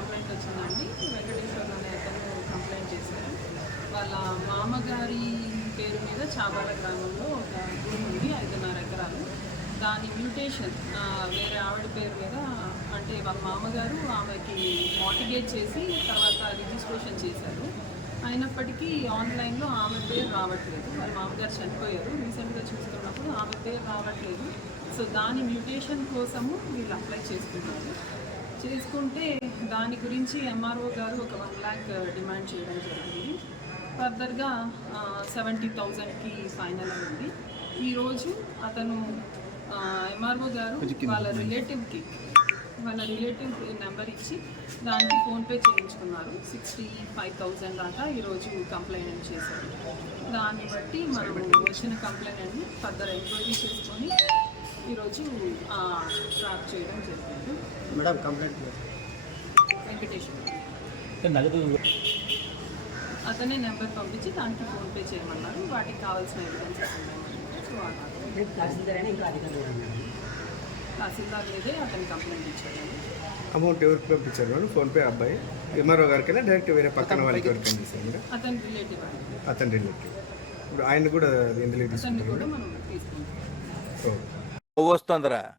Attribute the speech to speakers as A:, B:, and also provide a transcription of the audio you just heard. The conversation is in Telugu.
A: కంప్లైంట్ వచ్చిందండి. వెంకటేశ్వర అనే అతను కంప్లైంట్ చేశారు. వాళ్ళ మామగారి పేరు మీద చాబాల గ్రామంలో ఒక భూమి ఉంది ఐదున్నర ఎకరాలు. దాని మ్యూటేషన్ వేరే ఆవిడ పేరు మీద అంటే వాళ్ళ మామగారు ఆమెకి మార్టిగేజ్ చేసి తర్వాత రిజిస్ట్రేషన్ చేశారు. అయినప్పటికీ ఆన్లైన్లో ఆమె పేరు రావట్లేదు. వాళ్ళ మామగారు చనిపోయారు. రీసెంట్గా చూసుకున్నప్పుడు ఆమె పేరు రావట్లేదు. సో దాని మ్యూటేషన్ కోసము వీళ్ళు అప్లై చేసుకున్నారు చేసుకుంటే దాని గురించి ఎంఆర్ఓ గారు ఒక వన్ ల్యాక్ డిమాండ్ చేయడం జరిగింది. ఫర్దర్గా సెవెంటీ థౌజండ్కి ఫైనల్ అయింది. ఈరోజు అతను ఎంఆర్ఓ గారు వాళ్ళ రిలేటివ్కి వాళ్ళ రిలేటివ్ నెంబర్ ఇచ్చి దానికి ఫోన్పే చేయించుకున్నారు. సిక్స్టీ ఫైవ్ థౌజండ్ దాకా ఈరోజు కంప్లైంట్ చేశారు. దాన్ని బట్టి మనం వచ్చిన కంప్లైంట్ని ఫర్దర్ ఎంక్వైరీ చేసుకొని ఈరోజు ట్రాప్ చేయడం జరిగింది.
B: మేడం కంప్లైంట్
A: వెంకటేశ్వర
C: నగదు
A: అతనే నెంబర్ పంపించి దానికి ఫోన్పే చేయమన్నారు. వాటికి కావాల్సిన ఎవిడెన్సెస్
B: తహసీల్దార్
A: మీదే అతను కంప్లైంట్ ఇచ్చాడు.
D: అమౌంట్ ఎవరికి పంపించారు మేడం ఫోన్పే అబ్బాయి. ఎంఆర్ఓ గారికైనా డైరెక్ట్ వేరే పక్కన వాళ్ళకి ఎవరికి పంపిస్తారు మేడం
A: అతని రిలేటివ్
D: అతని రిలేటివ్ ఇప్పుడు ఆయన కూడా
A: అతన్ని
D: తీసుకుంటారు?
E: వస్తుందిరా